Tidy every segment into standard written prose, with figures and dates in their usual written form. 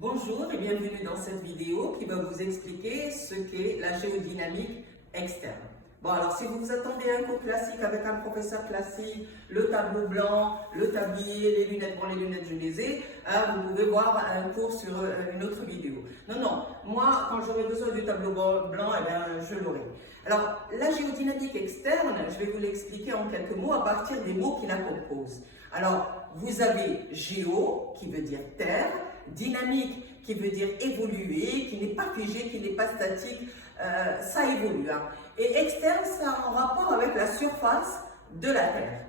Bonjour et bienvenue dans cette vidéo qui va vous expliquer ce qu'est la géodynamique externe. Bon, alors si vous vous attendez à un cours classique avec un professeur classique, le tableau blanc, le tablier, les lunettes, bon les lunettes je les ai, vous pouvez voir un cours sur une autre vidéo. Non, moi quand j'aurai besoin du tableau blanc, eh bien, je l'aurai. Alors la géodynamique externe, je vais vous l'expliquer en quelques mots à partir des mots qui la composent. Alors vous avez géo qui veut dire terre, dynamique qui veut dire évoluer, qui n'est pas figé, qui n'est pas statique, ça évolue. Et externe, ça a un rapport avec la surface de la Terre.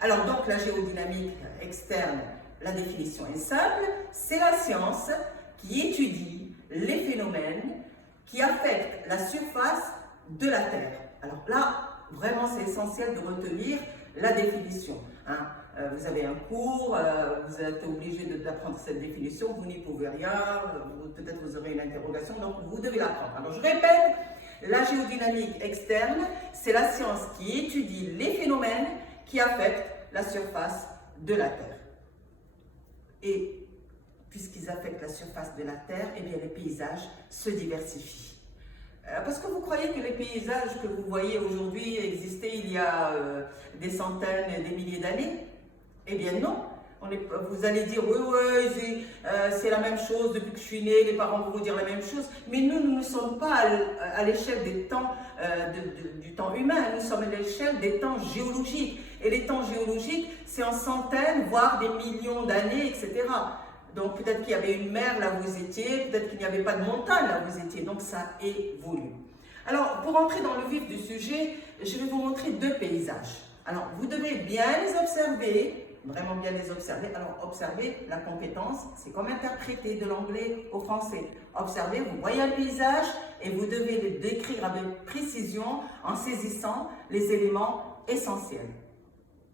Alors donc la géodynamique externe, la définition est simple, c'est la science qui étudie les phénomènes qui affectent la surface de la Terre. Alors là, vraiment c'est essentiel de retenir la définition. Vous avez un cours, vous êtes obligé d'apprendre cette définition, vous n'y pouvez rien, peut-être vous aurez une interrogation, donc vous devez l'apprendre. Alors je répète, la géodynamique externe, c'est la science qui étudie les phénomènes qui affectent la surface de la Terre. Et puisqu'ils affectent la surface de la Terre, eh bien les paysages se diversifient. Parce que vous croyez que les paysages que vous voyez aujourd'hui existaient il y a des centaines et des milliers d'années? Eh bien non. Vous allez dire, oui, c'est la même chose depuis que je suis née, les parents vont vous dire la même chose. Mais nous ne sommes pas à l'échelle des temps, du temps humain, nous sommes à l'échelle des temps géologiques. Et les temps géologiques, c'est en centaines, voire des millions d'années, etc. Donc peut-être qu'il y avait une mer là où vous étiez, peut-être qu'il n'y avait pas de montagne là où vous étiez, donc ça évolue. Alors pour entrer dans le vif du sujet, je vais vous montrer deux paysages. Alors vous devez bien les observer, vraiment bien les observer. Alors observez la compétence, c'est comme interpréter de l'anglais au français. Observez, vous voyez un paysage et vous devez le décrire avec précision en saisissant les éléments essentiels.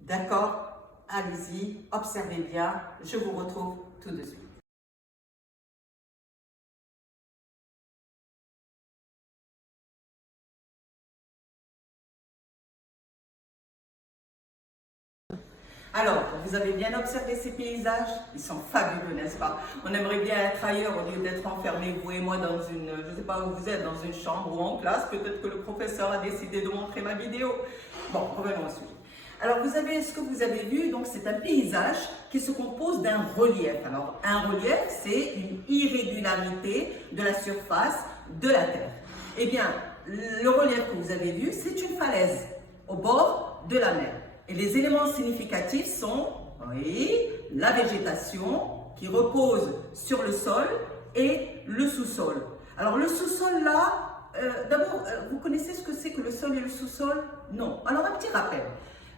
D'accord? Allez-y, observez bien, je vous retrouve tout de suite. Alors, vous avez bien observé ces paysages? Ils sont fabuleux, n'est-ce pas? On aimerait bien être ailleurs au lieu d'être enfermés, vous et moi, dans une, je ne sais pas où vous êtes, dans une chambre ou en classe. Peut-être que le professeur a décidé de montrer ma vidéo. Bon, revenons au sujet. Alors, ce que vous avez vu, donc c'est un paysage qui se compose d'un relief. Alors, un relief, c'est une irrégularité de la surface de la Terre. Eh bien, le relief que vous avez vu, c'est une falaise au bord de la mer. Et les éléments significatifs sont, oui, la végétation qui repose sur le sol et le sous-sol. Alors, le sous-sol là, d'abord, vous connaissez ce que c'est que le sol et le sous-sol? Non. Alors, un petit rappel.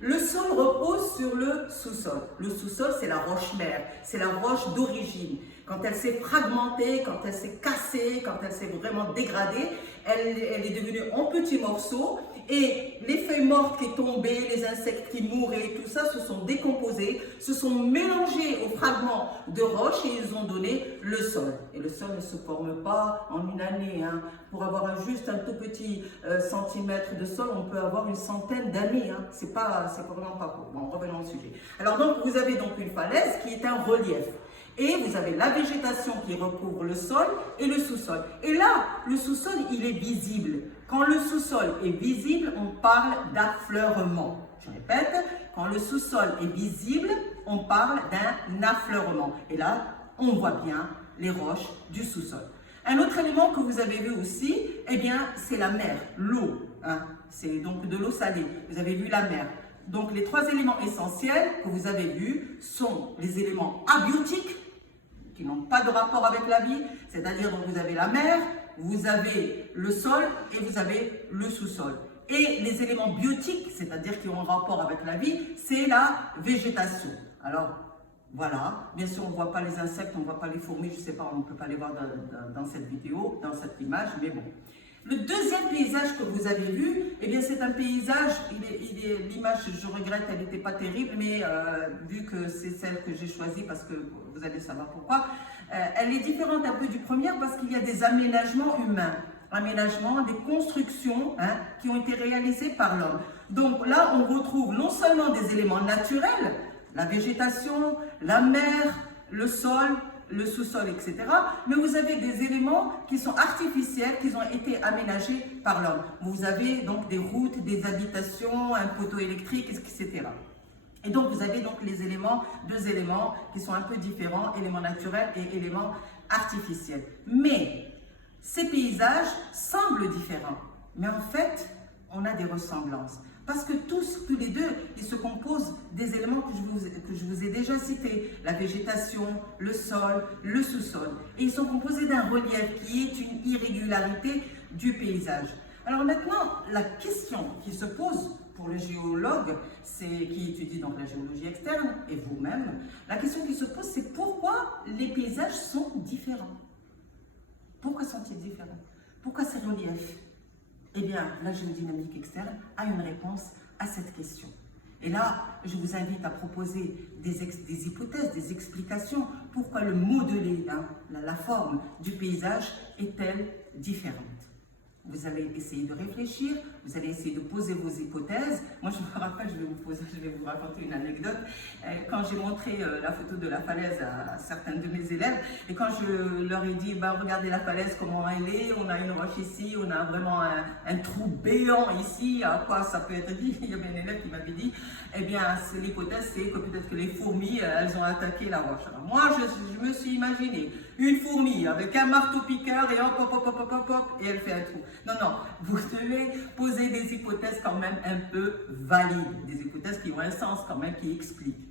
Le sol repose sur le sous-sol. Le sous-sol, c'est la roche-mère, c'est la roche d'origine. Quand elle s'est fragmentée, quand elle s'est cassée, quand elle s'est vraiment dégradée, elle est devenue en petits morceaux et les feuilles mortes qui tombaient, les insectes qui mouraient, tout ça se sont décomposés, se sont mélangés aux fragments de roche et ils ont donné le sol. Et le sol ne se forme pas en une année. Pour avoir juste un tout petit centimètre de sol, on peut avoir une centaine d'années. C'est vraiment pas court. Bon, revenons au sujet. Alors donc, vous avez donc une falaise qui est un relief. Et vous avez la végétation qui recouvre le sol et le sous-sol. Et là, le sous-sol, il est visible. Quand le sous-sol est visible, on parle d'affleurement. Je répète, quand le sous-sol est visible, on parle d'un affleurement. Et là, on voit bien les roches du sous-sol. Un autre élément que vous avez vu aussi, eh bien, c'est la mer, l'eau. C'est donc de l'eau salée. Vous avez vu la mer. Donc, les trois éléments essentiels que vous avez vus sont les éléments abiotiques, qui n'ont pas de rapport avec la vie, c'est-à-dire donc vous avez la mer, vous avez le sol et vous avez le sous-sol. Et les éléments biotiques, c'est-à-dire qui ont un rapport avec la vie, c'est la végétation. Alors, voilà, bien sûr on ne voit pas les insectes, on ne voit pas les fourmis, je ne sais pas, on ne peut pas les voir dans cette vidéo, dans cette image, mais bon. Le deuxième paysage que vous avez vu, eh bien c'est un paysage, l'image, je regrette, elle n'était pas terrible, mais vu que c'est celle que j'ai choisie, parce que vous allez savoir pourquoi, elle est différente un peu du premier parce qu'il y a des aménagements humains, des constructions qui ont été réalisées par l'homme. Donc là, on retrouve non seulement des éléments naturels, la végétation, la mer, le sol, le sous-sol, etc. Mais vous avez des éléments qui sont artificiels, qui ont été aménagés par l'homme. Vous avez donc des routes, des habitations, un poteau électrique, etc. Et donc, vous avez donc les éléments, deux éléments qui sont un peu différents, éléments naturels et éléments artificiels. Mais ces paysages semblent différents. Mais en fait, on a des ressemblances. Parce que tous les deux, ils se composent des éléments que je vous ai déjà cités. La végétation, le sol, le sous-sol. Et ils sont composés d'un relief qui est une irrégularité du paysage. Alors maintenant, la question qui se pose pour le géologue, qui étudie donc la géologie externe, et vous-même, la question qui se pose, c'est pourquoi les paysages sont différents? Pourquoi sont-ils différents? Pourquoi ces reliefs? Eh bien, la géodynamique externe a une réponse à cette question. Et là, je vous invite à proposer des hypothèses, des explications. Pourquoi le modelé, la forme du paysage est-elle différente? Vous allez essayer de réfléchir, vous allez essayer de poser vos hypothèses. Moi, je me rappelle, je vais vous raconter une anecdote. Quand j'ai montré la photo de la falaise à certains de mes élèves, et quand je leur ai dit, regardez la falaise, comment elle est, on a une roche ici, on a vraiment un trou béant ici, à quoi ça peut être dit? Il y avait un élève qui m'avait dit, eh bien, l'hypothèse, c'est que peut-être que les fourmis, elles ont attaqué la roche. Alors moi, je me suis imaginé une fourmi avec un marteau-piqueur et hop, hop, hop, hop, hop, hop, et elle fait un trou. Non, non, vous devez poser des hypothèses quand même un peu valides, des hypothèses qui ont un sens quand même, qui expliquent.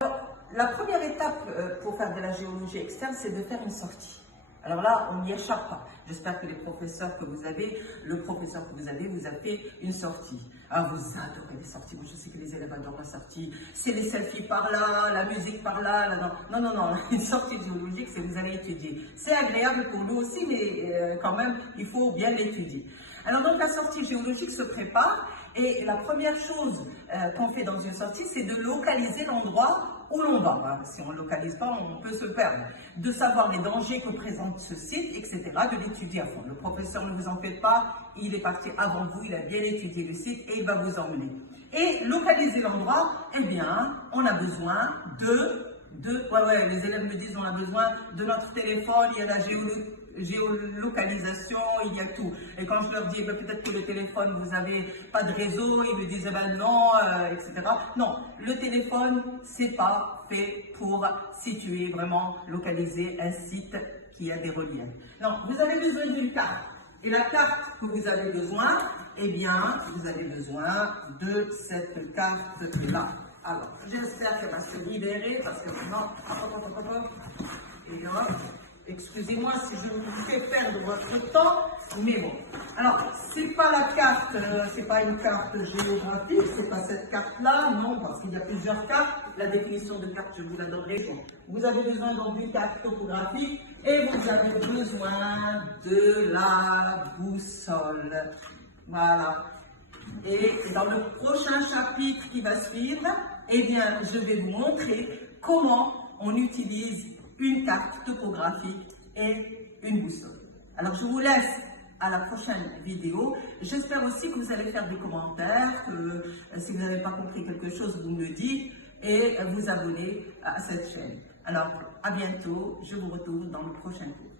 Alors, la première étape pour faire de la géologie externe, c'est de faire une sortie. Alors là, on n'y échappe pas. J'espère que les professeurs que vous avez, le professeur que vous avez, vous a fait une sortie. Ah, vous adorez les sorties. Moi, je sais que les élèves adorent la sortie. C'est les selfies par là, la musique par là. Non, non, non. Une sortie géologique, c'est vous allez étudier. C'est agréable pour nous aussi, mais quand même, il faut bien l'étudier. Alors donc, la sortie géologique se prépare. Et la première chose qu'on fait dans une sortie, c'est de localiser l'endroit où l'on va. Si on ne localise pas, on peut se perdre. De savoir les dangers que présente ce site, etc. De l'étudier à fond. Le professeur, ne vous en faites pas, il est parti avant vous, il a bien étudié le site et il va vous emmener. Et localiser l'endroit, eh bien, on a besoin les élèves me disent on a besoin de notre téléphone, il y a la géolocalisation, il y a tout. Et quand je leur dis peut-être que le téléphone, vous n'avez pas de réseau, ils me disent non, etc. Non, le téléphone, c'est pas fait pour situer, vraiment localiser un site qui a des reliefs. Non, vous avez besoin d'une carte. Et la carte que vous avez besoin, eh bien, vous avez besoin de cette carte-là. Alors, j'espère qu'elle va se libérer parce que sinon, excusez-moi si je vous fais perdre votre temps, mais bon. Alors, c'est pas la carte, c'est pas une carte géographique, c'est pas cette carte-là, non, parce qu'il y a plusieurs cartes. La définition de carte, je vous la donnerai. Vous avez besoin donc d'une carte topographique et vous avez besoin de la boussole. Voilà. Et dans le prochain chapitre qui va suivre, eh bien, je vais vous montrer comment on utilise une carte topographique et une boussole. Alors, je vous laisse à la prochaine vidéo. J'espère aussi que vous allez faire des commentaires, que si vous n'avez pas compris quelque chose, vous me le dites et vous abonner à cette chaîne. Alors, à bientôt. Je vous retrouve dans le prochain cours.